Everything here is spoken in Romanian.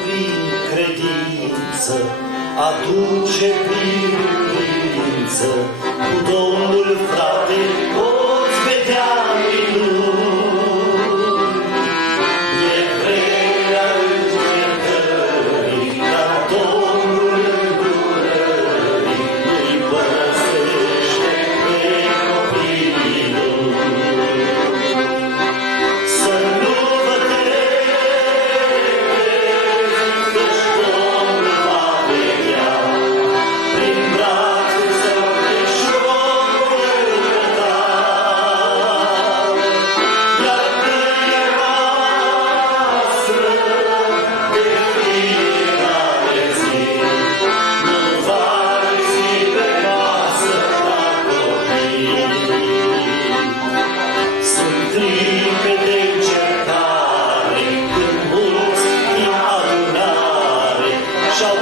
prin credință aduce biruință, cu Domnul, frate, poți vedea minuni. E vremea încercării, dar Domnul îndurării îi păzește pe copiii lui. Să nu vă temeți, căci Domnul va vedea, prin brațul său deșorul cătar. Iar căile voastră de fiecare zi nu va lipsi pe masă la copii. Sunt clipe de încercare, când mulți din adunare și-au